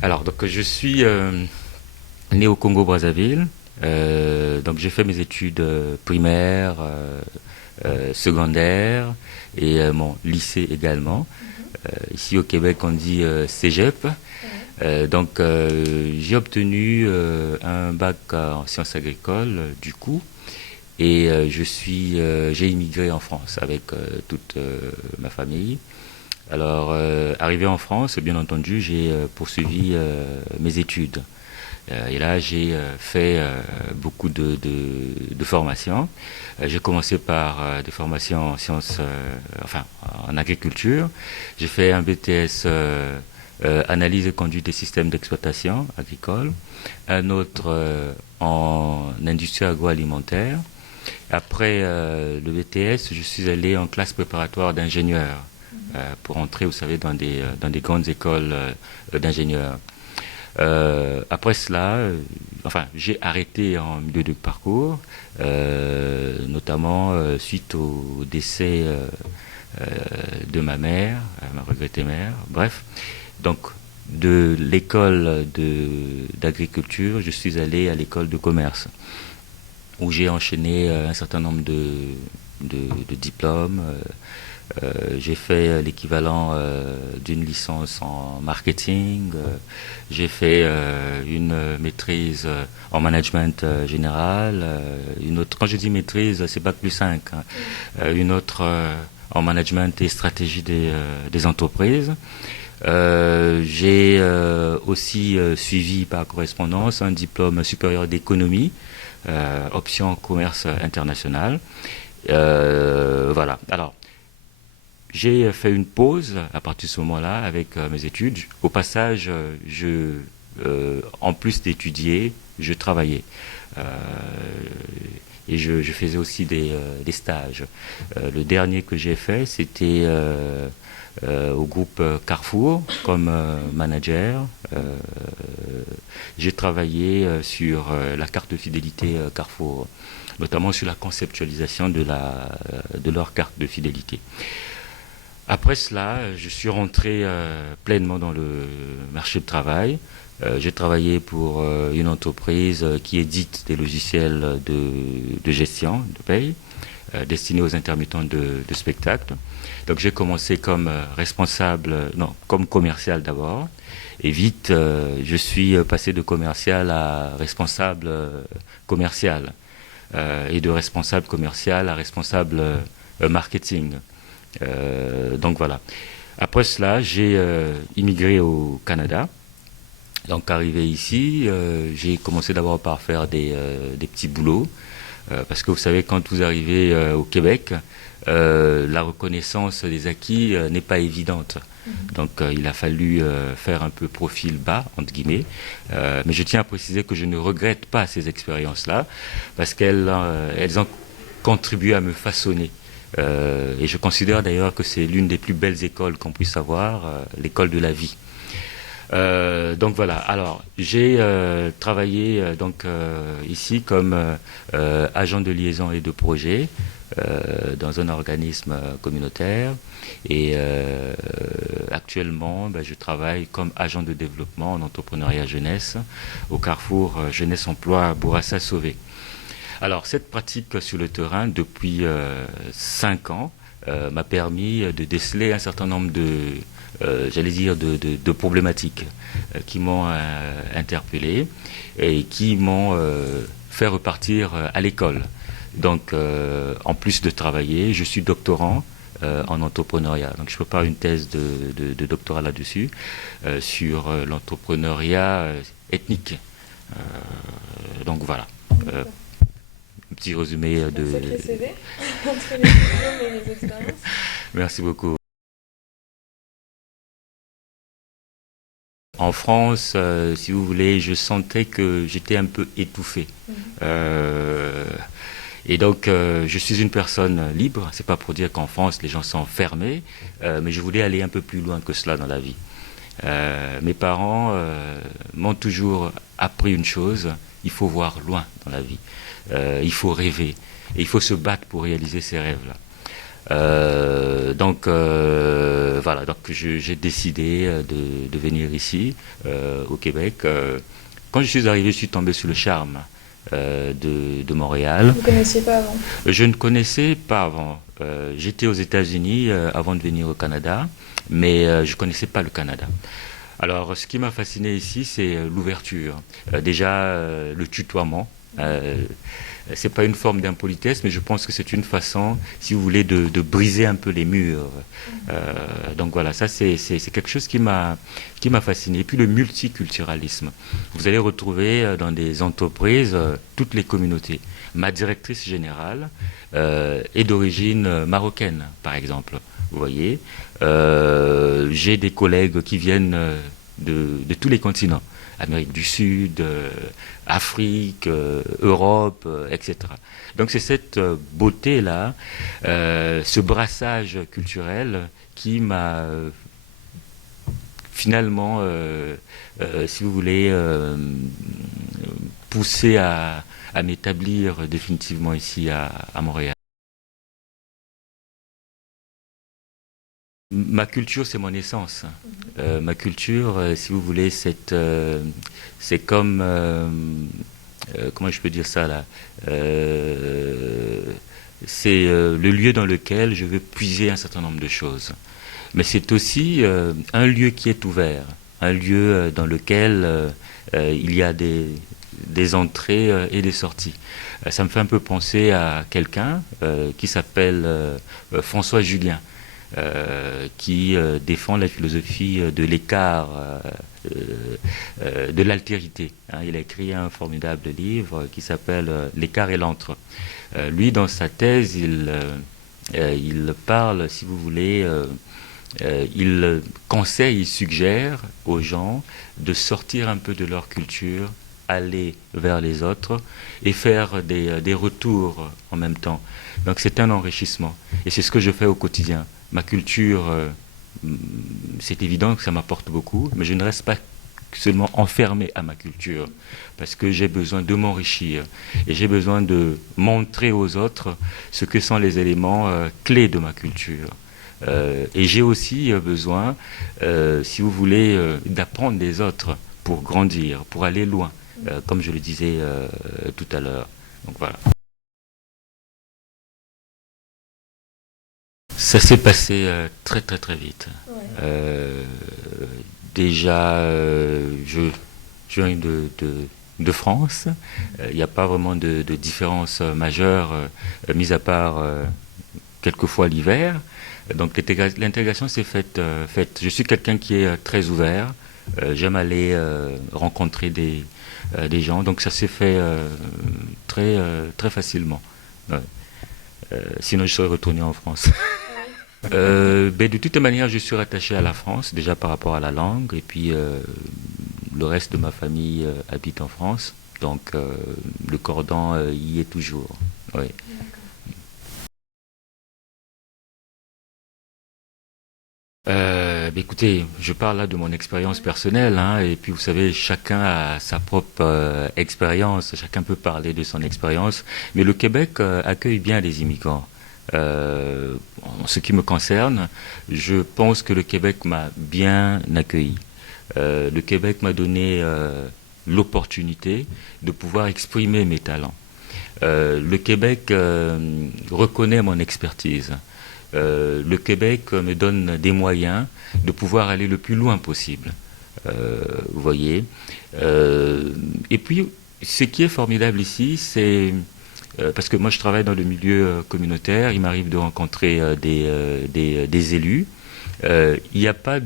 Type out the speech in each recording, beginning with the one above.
Alors, donc, je suis né au Congo-Brazzaville. Donc, j'ai fait mes études primaires, secondaires et mon lycée également. Mhm. Ici au Québec, on dit cégep. Ouais. J'ai obtenu un bac en sciences agricoles, du coup, et j'ai immigré en France avec toute ma famille. Alors, arrivé en France, bien entendu, j'ai poursuivi mes études. Et là, j'ai fait beaucoup de formations. J'ai commencé par des formations en sciences, enfin, en agriculture. J'ai fait un BTS analyse et conduite des systèmes d'exploitation agricole. Un autre en industrie agroalimentaire. Après le BTS, je suis allé en classe préparatoire d'ingénieur Mhm. pour entrer, vous savez, dans des grandes écoles d'ingénieurs. Après cela, enfin, j'ai arrêté en milieu de parcours, notamment suite au décès euh, de ma mère, ma regrettée mère. Bref, donc de l'école d'agriculture, je suis allé à l'école de commerce où j'ai enchaîné un certain nombre de diplômes. J'ai fait l'équivalent d'une licence en marketing. J'ai fait une maîtrise en management général. Une autre, quand je dis maîtrise, c'est bac plus 5. Hein. Mhm. Une autre en management et stratégie des entreprises. J'ai aussi suivi par correspondance un diplôme supérieur d'économie, option commerce international. Voilà. Alors, j'ai fait une pause à partir de ce moment-là avec mes études. Au passage, en plus d'étudier, je travaillais. Euh, et je faisais aussi des stages. Le dernier que j'ai fait, c'était au groupe Carrefour comme manager. J'ai travaillé sur la carte de fidélité Carrefour, notamment sur la conceptualisation de leur carte de fidélité. Après cela, je suis rentré pleinement dans le marché du travail. J'ai travaillé pour une entreprise qui édite des logiciels de gestion, de paye, destinés aux intermittents de spectacle. Donc j'ai commencé comme non, comme commercial d'abord. Et vite, je suis passé de commercial à responsable commercial. Et de responsable commercial à responsable marketing. Donc voilà. Après cela, j'ai immigré au Canada. Donc arrivé ici, j'ai commencé d'abord par faire des petits boulots. Parce que vous savez, quand vous arrivez au Québec, la reconnaissance des acquis n'est pas évidente. Mhm. Donc il a fallu faire un peu profil bas, entre guillemets. Mais je tiens à préciser que je ne regrette pas ces expériences-là, parce elles ont contribué à me façonner. Et je considère d'ailleurs que c'est l'une des plus belles écoles qu'on puisse avoir, l'école de la vie. Donc voilà. Alors j'ai travaillé ici comme agent de liaison et de projet dans un organisme communautaire et actuellement je travaille comme agent de développement en entrepreneuriat jeunesse au Carrefour Jeunesse Emploi Bourassa Sauvé. Alors, cette pratique sur le terrain depuis 5 ans m'a permis de déceler un certain nombre j'allais dire, de problématiques qui m'ont interpellé et qui m'ont fait repartir à l'école. Donc, en plus de travailler, je suis doctorant en entrepreneuriat. Donc, je prépare une thèse de doctorat là-dessus, sur l'entrepreneuriat ethnique. Donc, voilà. Euh, D'accord. Petit résumé Un de... sacré CV entre les diplômes et les expériences. Merci beaucoup. En France, si vous voulez, je sentais que j'étais un peu étouffé. Mhm. Euh, je suis une personne libre. C'est pas pour dire qu'en France, les gens sont fermés, mais je voulais aller un peu plus loin que cela dans la vie. Mes parents m'ont toujours appris une chose, il faut voir loin dans la vie. Il faut rêver. Et il faut se battre pour réaliser ces rêves-là. Voilà, donc j'ai décidé de venir ici, au Québec. Quand je suis arrivé, je suis tombé sur le charme de Montréal. Vous connaissiez pas avant? Je ne connaissais pas avant. J'étais aux États-Unis avant de venir au Canada, mais je ne connaissais pas le Canada. Alors, ce qui m'a fasciné ici, c'est l'ouverture. Déjà, le tutoiement. C'est pas une forme d'impolitesse, mais je pense que c'est une façon, si vous voulez, de briser un peu les murs. Donc voilà, ça c'est quelque chose qui m'a fasciné. Et puis le multiculturalisme. Vous allez retrouver dans des entreprises toutes les communautés. Ma directrice générale est d'origine marocaine, par exemple. Vous voyez, j'ai des collègues qui viennent de tous les continents. Amérique du Sud, Afrique, Europe, etc. Donc c'est cette beauté-là, ce brassage culturel qui m'a finalement, si vous voulez, poussé à m'établir définitivement ici à Montréal. Ma culture, c'est mon essence. Ma culture, si vous voulez, c'est comme, comment je peux dire ça là, c'est le lieu dans lequel je veux puiser un certain nombre de choses. Mais c'est aussi un lieu qui est ouvert, un lieu dans lequel il y a des entrées et des sorties. Ça me fait un peu penser à quelqu'un qui s'appelle François Julien. Qui défend la philosophie de l'écart, de l'altérité. Hein. Il a écrit un formidable livre qui s'appelle L'écart et l'antre. Lui, dans sa thèse, il parle, si vous voulez, il conseille, il suggère aux gens de sortir un peu de leur culture, aller vers les autres et faire des retours en même temps. Donc c'est un enrichissement. Et c'est ce que je fais au quotidien. Ma culture, c'est évident que ça m'apporte beaucoup, mais je ne reste pas seulement enfermé à ma culture, parce que j'ai besoin de m'enrichir et j'ai besoin de montrer aux autres ce que sont les éléments clés de ma culture. Et j'ai aussi besoin, si vous voulez, d'apprendre des autres pour grandir, pour aller loin, comme je le disais tout à l'heure. Donc voilà. Ça s'est passé très très très vite. Ouais. Déjà, je viens de France. Il n'y a pas vraiment de différence majeure, mis à part quelquefois l'hiver. Donc l'intégration s'est faite. Je suis quelqu'un qui est très ouvert. J'aime aller rencontrer des gens. Donc ça s'est fait très facilement. Ouais. Sinon, je serais retourné en France. Ben, de toute manière, je suis rattaché à la France, déjà par rapport à la langue, et puis le reste de ma famille habite en France, donc le cordon y est toujours. Oui. Ben, écoutez, je parle là de mon expérience personnelle, hein, et puis vous savez, chacun a sa propre expérience, chacun peut parler de son expérience, mais le Québec accueille bien les immigrants. En ce qui me concerne, je pense que le Québec m'a bien accueilli. Le Québec m'a donné l'opportunité de pouvoir exprimer mes talents. Le Québec reconnaît mon expertise. Le Québec me donne des moyens de pouvoir aller le plus loin possible. Vous voyez. Et puis, ce qui est formidable ici, c'est parce que moi je travaille dans le milieu communautaire, il m'arrive de rencontrer des élus. Il n'y a pas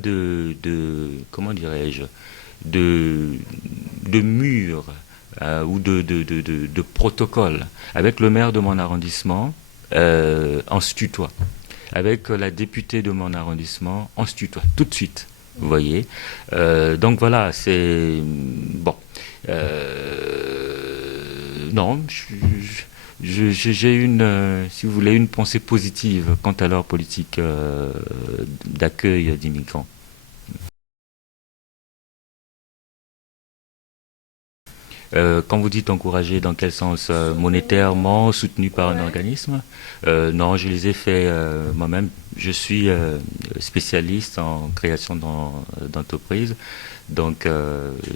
comment dirais-je, de, de mur ou de protocole. Avec le maire de mon arrondissement, on se tutoie. Avec la députée de mon arrondissement, on se tutoie tout de suite. Vous voyez. Donc voilà, c'est bon. Non, j'ai si vous voulez, une pensée positive quant à leur politique d'accueil d'immigrants. Quand vous dites encourager, dans quel sens? Monétairement, soutenu par un Ouais. organisme? Non, je les ai faits moi-même. Je suis spécialiste en création d'entreprises. Donc,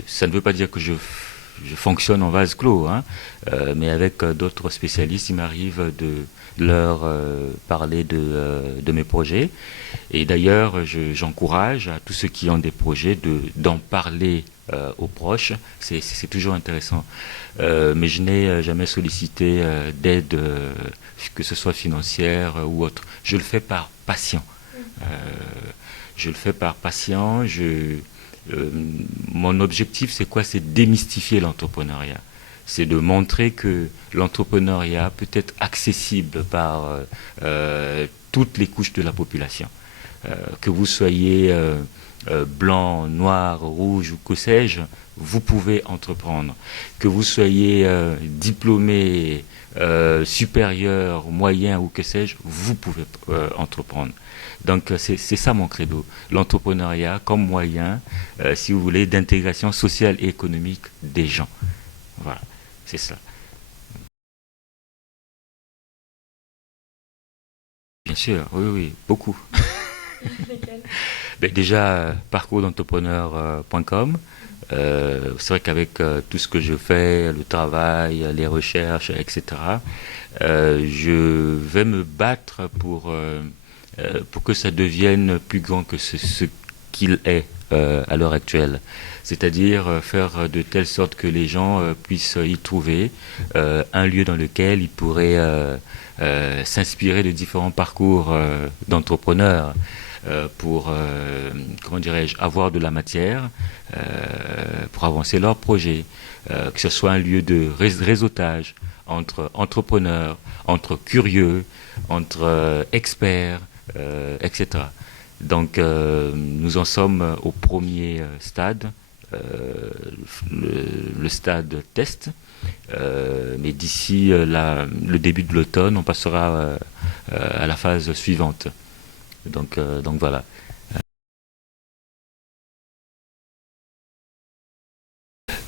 ça ne veut pas dire que je fonctionne en vase clos, hein. Mais avec d'autres spécialistes, il m'arrive de leur parler de mes projets. Et d'ailleurs, j'encourage à tous ceux qui ont des projets d'en parler aux proches. C'est toujours intéressant. Mais je n'ai jamais sollicité d'aide, que ce soit financière ou autre. Je le fais par passion. Mm. Euh, je le fais par passion. Euh, Mon objectif, c'est quoi? C'est démystifier l'entrepreneuriat. C'est de montrer que l'entrepreneuriat peut être accessible par toutes les couches de la population. Que vous soyez blanc, noir, rouge ou que sais-je, vous pouvez entreprendre. Que vous soyez diplômé, supérieur, moyen ou que sais-je, vous pouvez entreprendre. Donc c'est ça mon credo. L'entrepreneuriat comme moyen, si vous voulez, d'intégration sociale et économique des gens. Voilà, c'est ça. Bien sûr, oui, oui, beaucoup. Lesquels? Ben, déjà, parcours-d'entrepreneur.com. C'est vrai qu'avec tout ce que je fais, le travail, les recherches, etc., je vais me battre pour que ça devienne plus grand que ce qu'il est à l'heure actuelle. C'est-à-dire faire de telle sorte que les gens puissent y trouver un lieu dans lequel ils pourraient s'inspirer de différents parcours d'entrepreneurs pour, comment dirais-je, avoir de la matière pour avancer leur projet, que ce soit un lieu de réseautage entre entrepreneurs, entre curieux, entre experts, etc. Donc nous en sommes au premier stade, euh, le stade test. Mais d'ici le début de l'automne, on passera à la phase suivante. Donc voilà.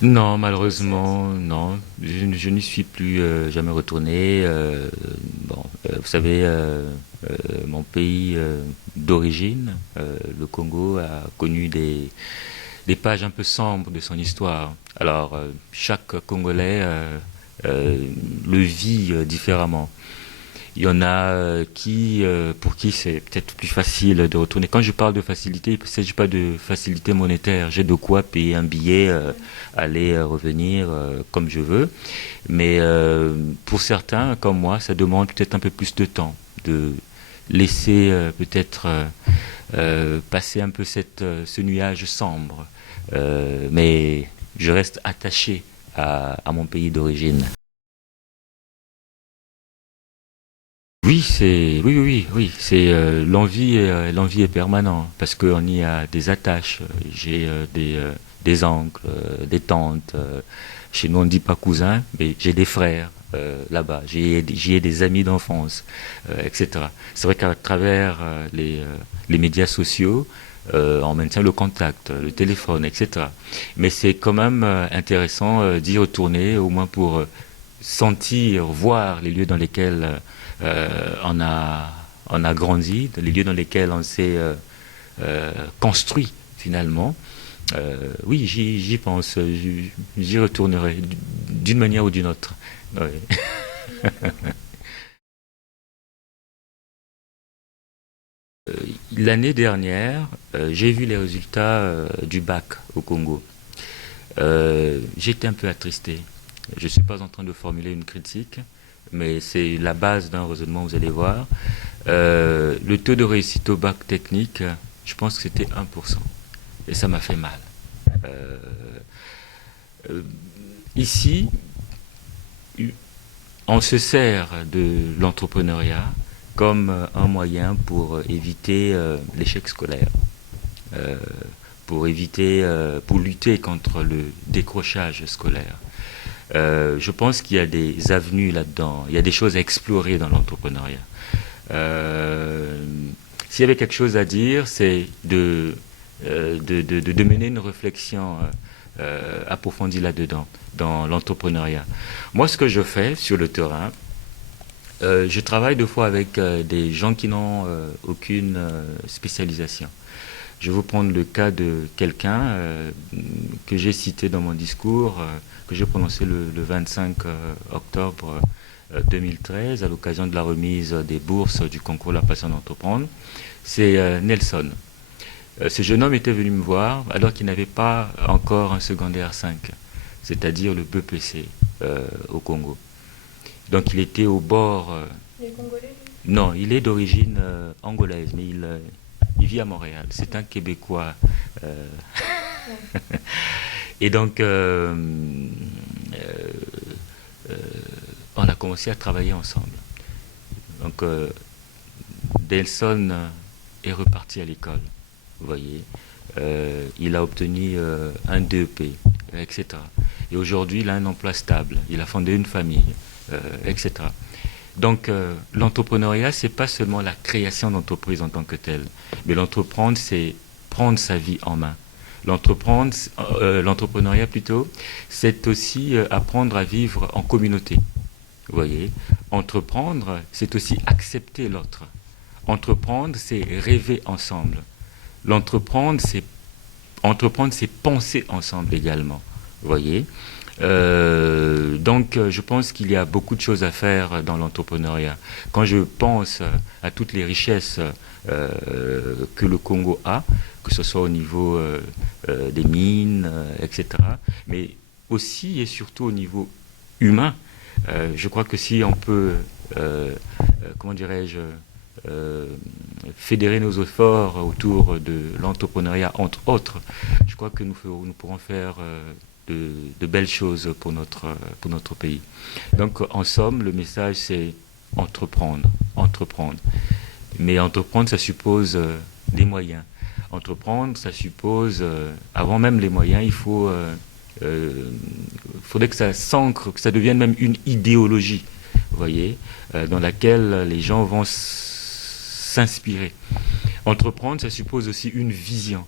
Non, malheureusement, non. Je n'y suis plus jamais retourné. Bon, vous savez, mon pays d'origine, le Congo, a connu des pages un peu sombres de son histoire. Alors, chaque Congolais le vit différemment. Il y en a pour qui c'est peut-être plus facile de retourner. Quand je parle de facilité, il ne s'agit pas de facilité monétaire. J'ai de quoi payer un billet, aller, revenir comme je veux. Mais pour certains, comme moi, ça demande peut-être un peu plus de temps, de laisser peut-être passer un peu ce nuage sombre. Mais je reste attaché à mon pays d'origine. Oui, c'est l'envie est permanente parce qu'on y a des attaches. J'ai des oncles, des tantes. Chez nous on ne dit pas cousins, mais j'ai des frères là-bas. J'y ai des amis d'enfance, etc. C'est vrai qu'à travers les médias sociaux, on maintient le contact, le téléphone, etc. Mais c'est quand même intéressant d'y retourner, au moins pour sentir, voir les lieux dans lesquels on on a grandi, les lieux dans lesquels on s'est construit finalement. Oui, j'y pense, j'y retournerai d'une manière ou d'une autre. Ouais. L'année dernière, j'ai vu les résultats du bac au Congo. J'étais un peu attristé. Je ne suis pas en train de formuler une critique, mais c'est la base d'un raisonnement, vous allez voir. Le taux de réussite au bac technique, je pense que c'était 1%. Et ça m'a fait mal. Euh, euh, Ici, on se sert de l'entrepreneuriat comme un moyen pour éviter l'échec scolaire, euh, pour lutter contre le décrochage scolaire. Je pense qu'il y a des avenues là-dedans, il y a des choses à explorer dans l'entrepreneuriat. Euh, S'il y avait quelque chose à dire, c'est de mener une réflexion approfondie là-dedans, dans l'entrepreneuriat. Moi, ce que je fais sur le terrain, je travaille deux fois avec des gens qui n'ont aucune spécialisation. Je vais vous prendre le cas de quelqu'un que j'ai cité dans mon discours, que j'ai prononcé le 25 octobre 2013 à l'occasion de la remise des bourses du concours La Passion d'entreprendre. C'est Nelson. Ce jeune homme était venu me voir alors qu'il n'avait pas encore un secondaire 5, c'est-à-dire le BPC au Congo. Donc il était au bord... Il est congolais, lui? Non, il est d'origine angolaise, mais il vit à Montréal. C'est un Québécois. Et donc, on a commencé à travailler ensemble. Donc, Delson est reparti à l'école, vous voyez. Il a obtenu un DEP, etc. Et aujourd'hui, il a un emploi stable. Il a fondé une famille, etc. Donc, l'entrepreneuriat, c'est pas seulement la création d'entreprise en tant que telle, mais l'entreprendre, c'est prendre sa vie en main. L'entrepreneuriat plutôt, c'est aussi apprendre à vivre en communauté. Vous voyez, entreprendre, c'est aussi accepter l'autre. Entreprendre, c'est rêver ensemble. Entreprendre, c'est penser ensemble également. Vous voyez. Donc, je pense qu'il y a beaucoup de choses à faire dans l'entrepreneuriat. Quand je pense à toutes les richesses que le Congo a, que ce soit au niveau des mines, etc., mais aussi et surtout au niveau humain, je crois que si on peut, comment dirais-je, fédérer nos efforts autour de l'entrepreneuriat, entre autres, je crois que nous pourrons faire de belles choses pour notre pays. Donc, en somme, le message, c'est entreprendre. Mais entreprendre, ça suppose des moyens. Entreprendre, ça suppose, avant même les moyens, il faudrait que ça s'ancre, que ça devienne même une idéologie, vous voyez, dans laquelle les gens vont s'inspirer. Entreprendre, ça suppose aussi une vision.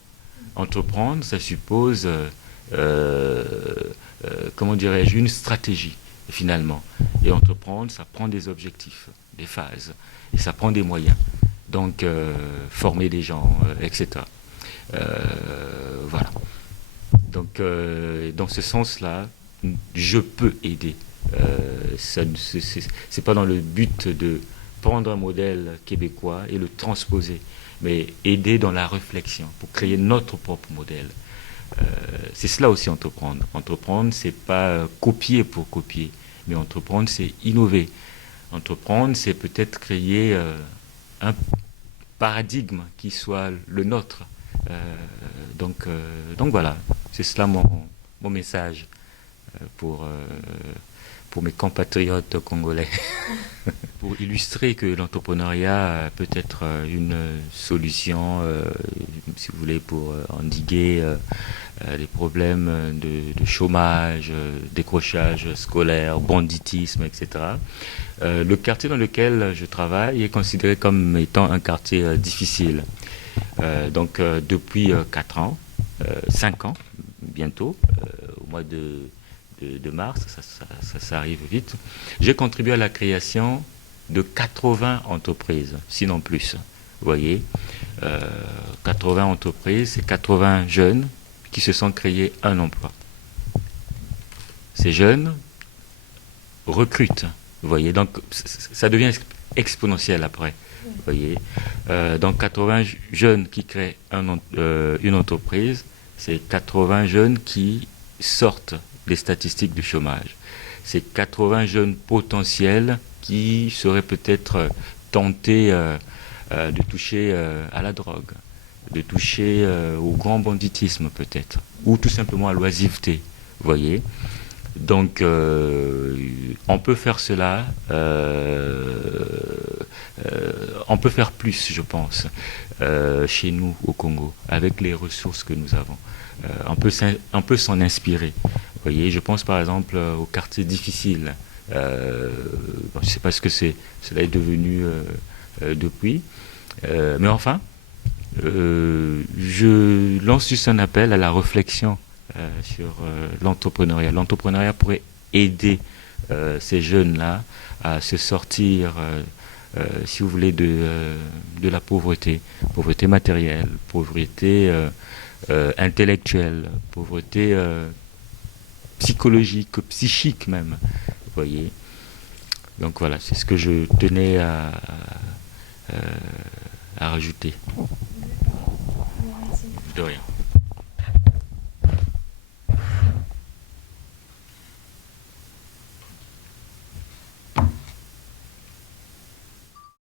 Entreprendre, ça suppose, comment dirais-je, une stratégie, finalement. Et entreprendre, ça prend des objectifs, des phases, et ça prend des moyens. Donc, former des gens, etc. Voilà. Donc, dans ce sens-là, je peux aider. C'est pas dans le but de prendre un modèle québécois et le transposer, mais aider dans la réflexion pour créer notre propre modèle. C'est cela aussi entreprendre. Entreprendre, c'est pas copier pour copier, mais entreprendre, c'est innover. Entreprendre, c'est peut-être créer un paradigme qui soit le nôtre. Donc voilà, c'est cela mon message pour mes compatriotes congolais. Pour illustrer que l'entrepreneuriat peut être une solution, si vous voulez, pour endiguer les problèmes de chômage, décrochage scolaire, banditisme, etc. Le quartier dans lequel je travaille est considéré comme étant un quartier difficile. Donc depuis 4 ans, 5 ans bientôt, au mois de mars, ça arrive vite, j'ai contribué à la création de 80 entreprises, sinon plus. Vous voyez, 80 entreprises, c'est 80 jeunes qui se sont créés un emploi. Ces jeunes recrutent, vous voyez, donc ça devient exponentiel après. Vous voyez, donc 80 jeunes qui créent une entreprise, c'est 80 jeunes qui sortent des statistiques du chômage. C'est 80 jeunes potentiels qui seraient peut-être tentés de toucher à la drogue, de toucher au grand banditisme peut-être, ou tout simplement à l'oisiveté, vous voyez. Donc, on peut faire cela, on peut faire plus, je pense, chez nous au Congo, avec les ressources que nous avons. On peut s'en inspirer. Vous voyez, je pense par exemple aux quartiers difficiles. Je ne sais pas ce que cela est devenu depuis, mais enfin, je lance juste un appel à la réflexion sur l'entrepreneuriat. L'entrepreneuriat pourrait aider ces jeunes-là à se sortir, si vous voulez, de la pauvreté, pauvreté matérielle, pauvreté intellectuelle, pauvreté psychologique, psychique même, vous voyez. Donc voilà, c'est ce que je tenais à rajouter. Merci. De rien.